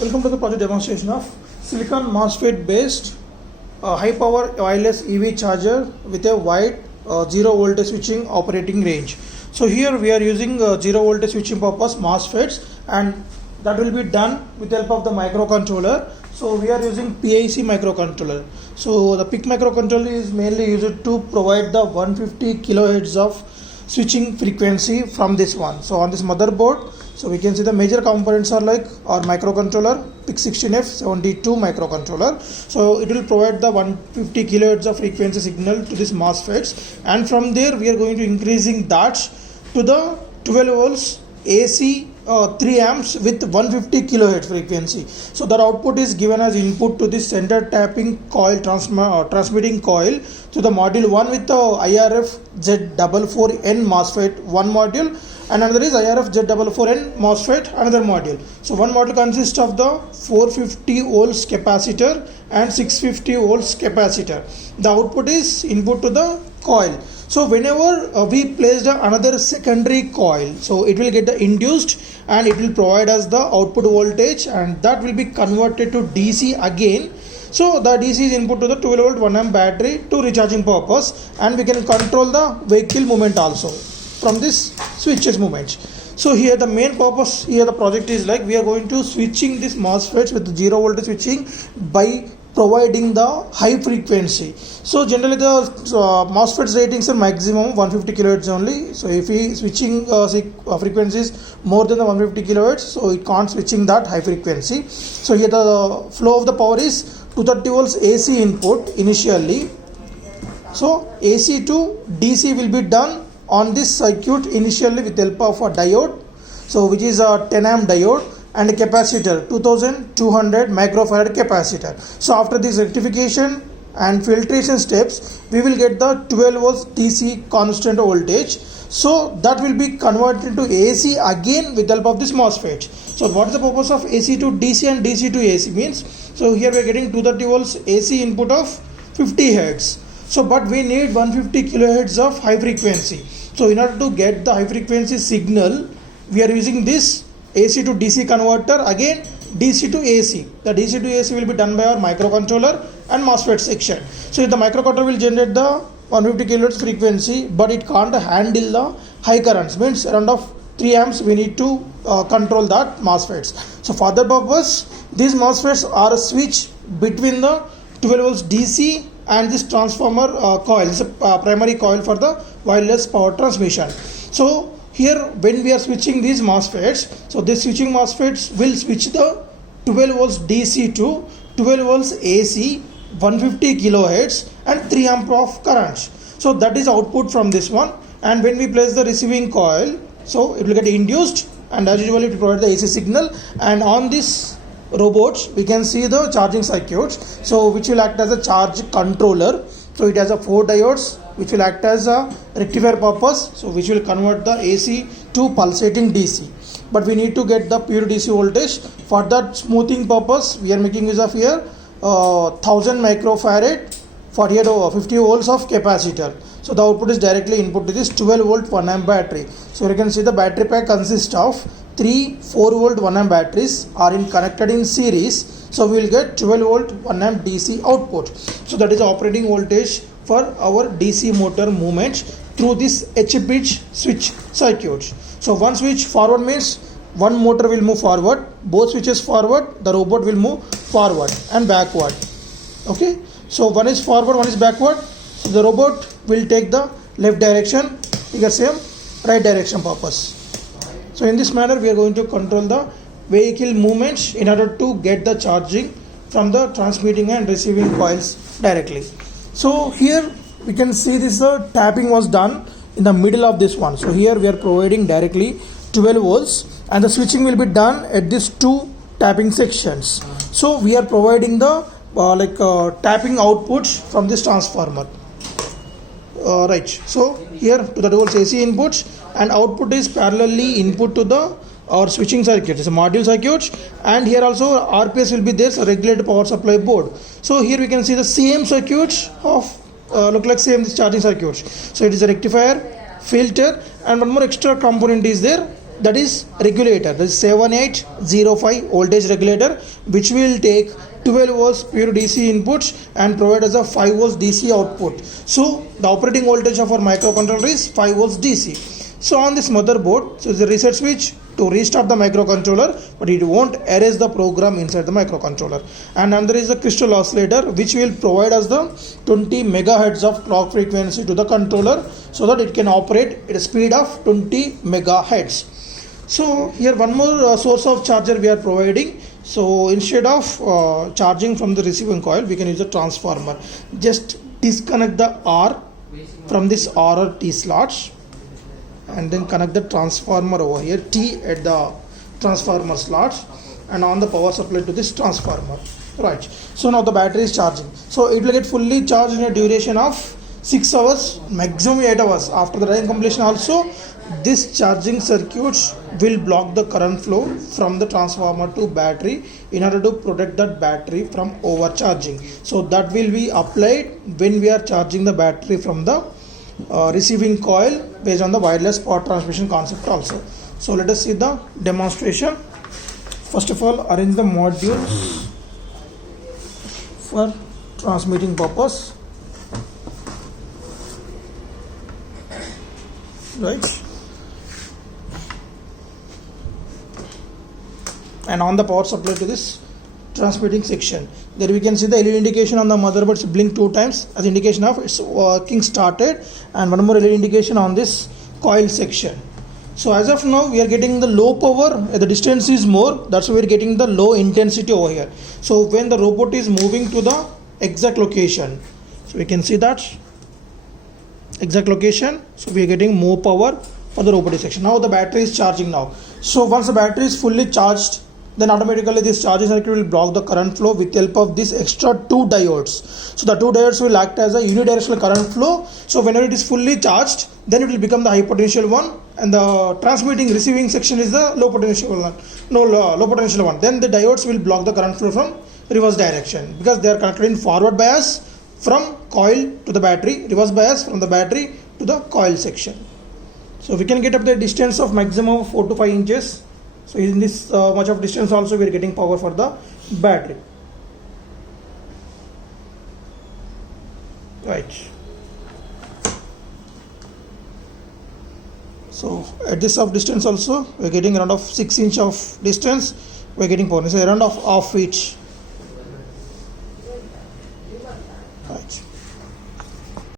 Welcome to the project demonstration of silicon MOSFET based high power wireless EV charger with a wide 0 voltage switching operating range. So here we are using 0 voltage switching purpose MOSFETs, and that will be done with the help of the microcontroller. So we are using PIC microcontroller. So the PIC microcontroller is mainly used to provide the 150 kilohertz of switching frequency from this one. So on this motherboard, so we can see the major components are like our microcontroller PIC16F72 microcontroller. So it will provide the 150 kilohertz of frequency signal to this MOSFETs, and from there we are going to increasing that to the 12 volts AC 3 amps with 150 kilohertz frequency. So that output is given as input to this center tapping coil transmitting coil to the module 1 with the IRF Z44N MOSFET one module, and another is IRF Z44N MOSFET another module. So one module consists of the 450 volts capacitor and 650 volts capacitor. The output is input to the coil. So whenever we place another secondary coil, so it will get the induced and it will provide us the output voltage, and that will be converted to DC again. So the DC is input to the 12 volt 1 amp battery to recharging purpose, and we can control the vehicle movement also from this switches movement. So here the main purpose here the project is like we are going to switching this MOSFETs with 0 voltage switching by providing the high frequency. So generally the MOSFETs ratings are maximum 150 kilohertz only. So if we switching frequencies more than the 150 kilohertz, so it can't switching that high frequency. So here the flow of the power is 230 volts AC input initially. So AC to DC will be done on this circuit initially with the help of a diode, so which is a 10 amp diode, and a capacitor 2200 microfarad capacitor. So after this rectification and filtration steps, we will get the 12 volts DC constant voltage. So that will be converted to AC again with the help of this MOSFET. So what is the purpose of AC to DC and DC to AC means? So here we are getting 230 volts AC input of 50 hertz. So but we need 150 kilohertz of high frequency. So in order to get the high frequency signal, we are using this AC to DC converter, again DC to AC. The DC to AC will be done by our microcontroller and MOSFET section. So the microcontroller will generate the 150 kilohertz frequency, but it can't handle the high currents, means around of 3 amps we need to control that MOSFETs. So for that purpose, these MOSFETs are switched between the 12 volts DC and this transformer coil. It's a primary coil for the wireless power transmission. So here when we are switching these MOSFETs, so this switching MOSFETs will switch the 12 volts DC to 12 volts AC 150 kilohertz and 3 amp of currents. So that is output from this one, and when we place the receiving coil, so it will get induced, and as usual it will provide the AC signal. And on this robots we can see the charging circuits, so which will act as a charge controller. So it has a 4 diodes which will act as a rectifier purpose, so which will convert the AC to pulsating DC. But we need to get the pure DC voltage. For that smoothing purpose, we are making use of here 1000 microfarad for here 50 volts of capacitor. So the output is directly input to this 12 volt 1 amp battery. So you can see the battery pack consists of 3 4 volt 1 amp batteries are connected in series. So we will get 12 volt 1 amp DC output. So that is operating voltage for our DC motor movements through this H-bridge switch circuits. So one switch forward means one motor will move forward, both switches forward, the robot will move forward and backward. Okay, so one is forward, one is backward. So the robot will take the left direction, figure same right direction purpose. So in this manner we are going to control the vehicle movements in order to get the charging from the transmitting and receiving coils directly. So here we can see this tapping was done in the middle of this one. So here we are providing directly 12 volts, and the switching will be done at these 2 tapping sections. So we are providing the tapping outputs from this transformer. Right. So here to the volts AC inputs, and output is parallelly input to the our switching circuit. It's a module circuit, and here also RPS will be there, so regulated power supply board. So here we can see the same circuit of look like same this charging circuit. So it is a rectifier, filter, and one more extra component is there, that is regulator, that is 7805 voltage regulator, which will take 12 volts pure DC inputs and provide us a 5 volts DC output. So the operating voltage of our microcontroller is 5 volts DC. So on this motherboard, so the reset switch to restart the microcontroller, but it won't erase the program inside the microcontroller. And then there is a crystal oscillator, which will provide us the 20 megahertz of clock frequency to the controller, so that it can operate at a speed of 20 megahertz. So here one more source of charger we are providing. So instead of charging from the receiving coil, we can use a transformer. Just disconnect the R from this R or T slots, and then connect the transformer over here, T at the transformer slots, and on the power supply to this transformer. Right. So now the battery is charging. So it will get fully charged in a duration of 6 hours, maximum 8 hours. After the running completion also, this charging circuits will block the current flow from the transformer to battery in order to protect that battery from overcharging. So that will be applied when we are charging the battery from the receiving coil based on the wireless power transmission concept also. So let us see the demonstration. First of all, arrange the modules for transmitting purpose. Right. And on the power supply to this transmitting section, there we can see the LED indication on the motherboard blink 2 times as indication of its working started, and one more LED indication on this coil section. So as of now we are getting the low power, the distance is more, that's why we are getting the low intensity over here. So when the robot is moving to the exact location, so we can see that exact location, so we are getting more power for the robotic section. Now the battery is charging now. So once the battery is fully charged, then automatically this charging circuit will block the current flow with the help of this extra 2 diodes. So the 2 diodes will act as a unidirectional current flow. So whenever it is fully charged, then it will become the high potential one, and the transmitting receiving section is the low potential one. Low potential one. Then the diodes will block the current flow from reverse direction, because they are connected in forward bias from coil to the battery, reverse bias from the battery to the coil section. So we can get up the distance of maximum of 4 to 5 inches. So in this much of distance also we are getting power for the battery. Right. So at this of distance also we are getting around of 6 inch of distance, we are getting power. So around of half feet.